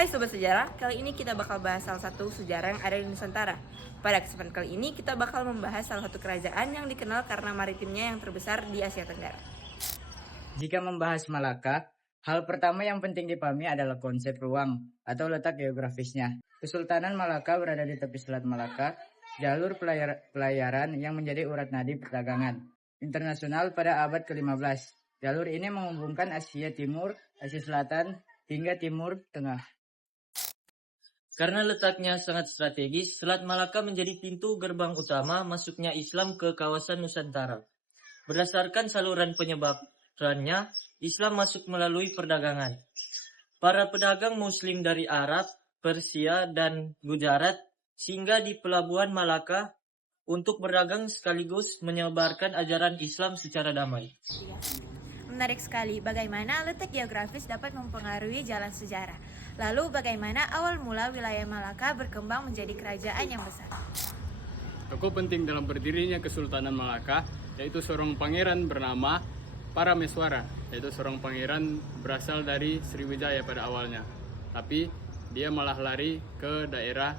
Hai Sobat Sejarah, kali ini kita bakal bahas salah satu sejarah yang ada di Nusantara. Pada kesempatan kali ini kita bakal membahas salah satu kerajaan yang dikenal karena maritimnya yang terbesar di Asia Tenggara. Jika membahas Malaka, hal pertama yang penting dipahami adalah konsep ruang atau letak geografisnya. Kesultanan Malaka berada di tepi Selat Malaka, jalur pelayaran yang menjadi urat nadi perdagangan internasional pada abad ke-15. Jalur ini menghubungkan Asia Timur, Asia Selatan, hingga Timur Tengah. Karena letaknya sangat strategis, Selat Malaka menjadi pintu gerbang utama masuknya Islam ke kawasan Nusantara. Berdasarkan saluran penyebarannya, Islam masuk melalui perdagangan. Para pedagang Muslim dari Arab, Persia, dan Gujarat singgah di pelabuhan Malaka untuk berdagang sekaligus menyebarkan ajaran Islam secara damai. Menarik sekali bagaimana letak geografis dapat mempengaruhi jalan sejarah. Lalu bagaimana awal mula wilayah Malaka berkembang menjadi kerajaan yang besar? Tokoh penting dalam berdirinya Kesultanan Malaka yaitu seorang pangeran bernama Parameswara, yaitu seorang pangeran berasal dari Sriwijaya pada awalnya. Tapi dia malah lari ke daerah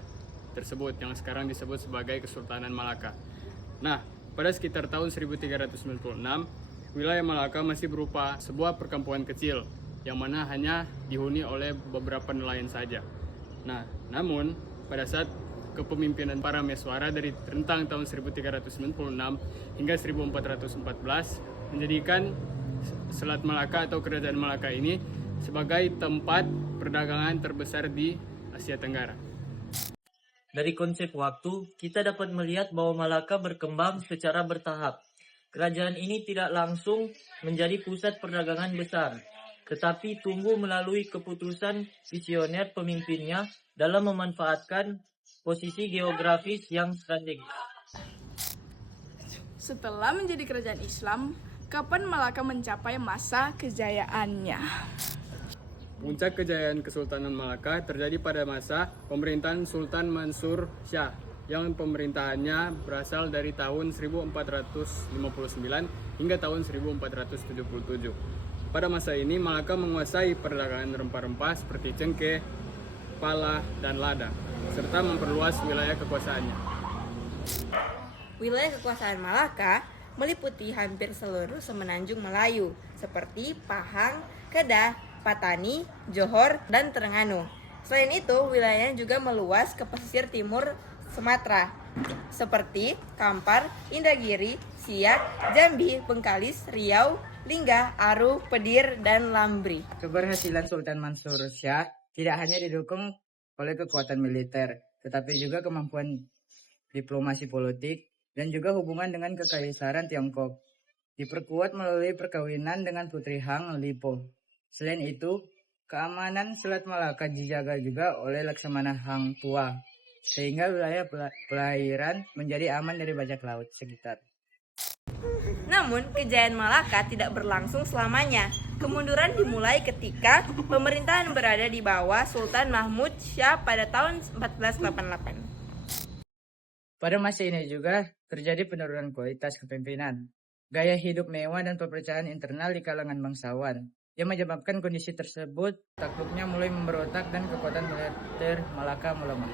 tersebut yang sekarang disebut sebagai Kesultanan Malaka. Nah, pada sekitar tahun 1396, wilayah Malaka masih berupa sebuah perkampungan kecil yang mana hanya dihuni oleh beberapa nelayan saja. Nah, namun pada saat kepemimpinan Parameswara dari rentang tahun 1396 hingga 1414 menjadikan Selat Malaka atau Kerajaan Malaka ini sebagai tempat perdagangan terbesar di Asia Tenggara. Dari konsep waktu, kita dapat melihat bahwa Malaka berkembang secara bertahap. Kerajaan ini tidak langsung menjadi pusat perdagangan besar, tetapi tumbuh melalui keputusan visioner pemimpinnya dalam memanfaatkan posisi geografis yang strategis. Setelah menjadi kerajaan Islam, kapan Malaka mencapai masa kejayaannya? Puncak kejayaan Kesultanan Malaka terjadi pada masa pemerintahan Sultan Mansur Shah yang pemerintahannya berasal dari tahun 1459 hingga tahun 1477. Pada masa ini Malaka menguasai perdagangan rempah-rempah seperti cengkeh, pala, dan lada, serta memperluas wilayah kekuasaannya. Wilayah kekuasaan Malaka meliputi hampir seluruh semenanjung Melayu seperti Pahang, Kedah, Patani, Johor, dan Terengganu. Selain itu, wilayahnya juga meluas ke pesisir timur Sumatera seperti Kampar, Indragiri, Siak, Jambi, Bengkalis, Riau, Lingga, Aru, Pedir, dan Lambri. Keberhasilan Sultan Mansur Shah tidak hanya didukung oleh kekuatan militer, tetapi juga kemampuan diplomasi politik dan juga hubungan dengan Kekaisaran Tiongkok. Diperkuat melalui perkawinan dengan Putri Hang Lipo. Selain itu, keamanan Selat Malaka dijaga juga oleh Laksamana Hang Tua, sehingga wilayah perairan menjadi aman dari bajak laut sekitar. Namun, kejayaan Malaka tidak berlangsung selamanya. Kemunduran dimulai ketika pemerintahan berada di bawah Sultan Mahmud Shah pada tahun 1488. Pada masa ini juga terjadi penurunan kualitas kepemimpinan, gaya hidup mewah dan perpecahan internal di kalangan bangsawan, yang menyebabkan kondisi tersebut takluknya mulai memberontak dan kekuatan militer Malaka melemah.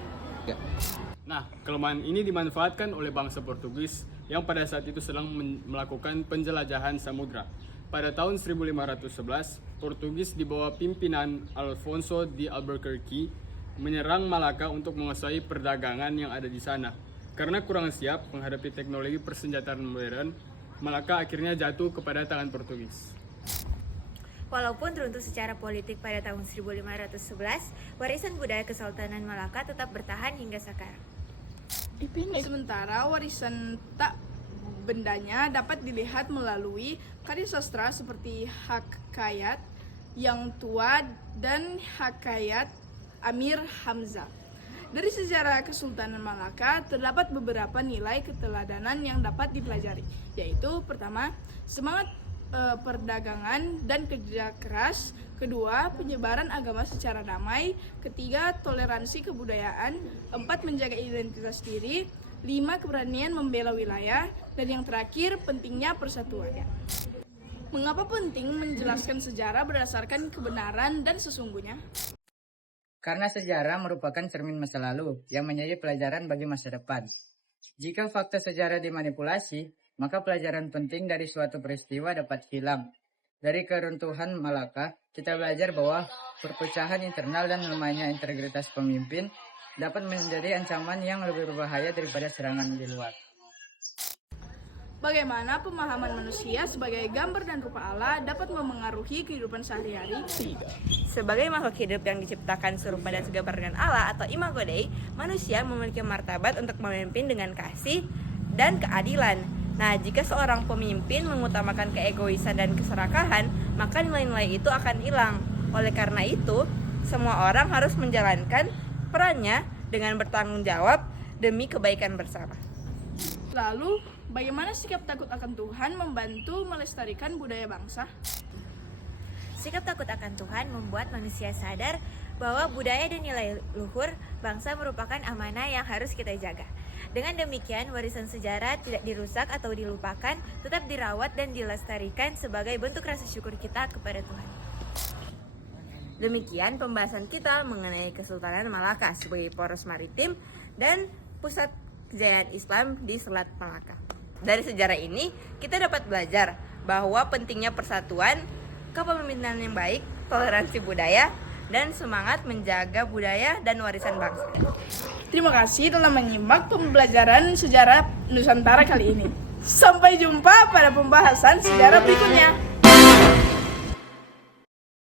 Nah, kelemahan ini dimanfaatkan oleh bangsa Portugis yang pada saat itu sedang melakukan penjelajahan samudra. Pada tahun 1511, Portugis di bawah pimpinan Alfonso de Albuquerque menyerang Malaka untuk menguasai perdagangan yang ada di sana. Karena kurang siap menghadapi teknologi persenjataan modern, Malaka akhirnya jatuh kepada tangan Portugis. Walaupun runtuh secara politik pada tahun 1511, warisan budaya Kesultanan Malaka tetap bertahan hingga sekarang. Sementara warisan tak bendanya dapat dilihat melalui karya sastra seperti Hakayat Yang Tua dan Hakayat Amir Hamzah. Dari sejarah Kesultanan Malaka terdapat beberapa nilai keteladanan yang dapat dipelajari, yaitu pertama, semangat perdagangan dan kerja keras, kedua, penyebaran agama secara damai, ketiga, toleransi kebudayaan, empat, menjaga identitas diri, lima, keberanian membela wilayah, dan yang terakhir, pentingnya persatuan. Mengapa penting menjelaskan sejarah berdasarkan kebenaran dan sesungguhnya? Karena sejarah merupakan cermin masa lalu yang menjadi pelajaran bagi masa depan. Jika fakta sejarah dimanipulasi, maka pelajaran penting dari suatu peristiwa dapat hilang. Dari keruntuhan Malaka, kita belajar bahwa perpecahan internal dan lemahnya integritas pemimpin dapat menjadi ancaman yang lebih berbahaya daripada serangan di luar. Bagaimana pemahaman manusia sebagai gambar dan rupa Allah dapat memengaruhi kehidupan sehari-hari? Sebagai makhluk hidup yang diciptakan serupa dan segambar dengan Allah atau imago Dei, manusia memiliki martabat untuk memimpin dengan kasih dan keadilan. Nah, jika seorang pemimpin mengutamakan keegoisan dan keserakahan, maka nilai-nilai itu akan hilang. Oleh karena itu, semua orang harus menjalankan perannya dengan bertanggung jawab demi kebaikan bersama. Lalu, bagaimana sikap takut akan Tuhan membantu melestarikan budaya bangsa? Sikap takut akan Tuhan membuat manusia sadar bahwa budaya dan nilai luhur bangsa merupakan amanah yang harus kita jaga. Dengan demikian, warisan sejarah tidak dirusak atau dilupakan, tetap dirawat dan dilestarikan sebagai bentuk rasa syukur kita kepada Tuhan. Demikian pembahasan kita mengenai Kesultanan Malaka sebagai poros maritim dan pusat kejayaan Islam di Selat Malaka. Dari sejarah ini, kita dapat belajar bahwa pentingnya persatuan, kepemimpinan yang baik, toleransi budaya, dan semangat menjaga budaya dan warisan bangsa. Terima kasih telah menyimak pembelajaran sejarah Nusantara kali ini. Sampai jumpa pada pembahasan sejarah berikutnya.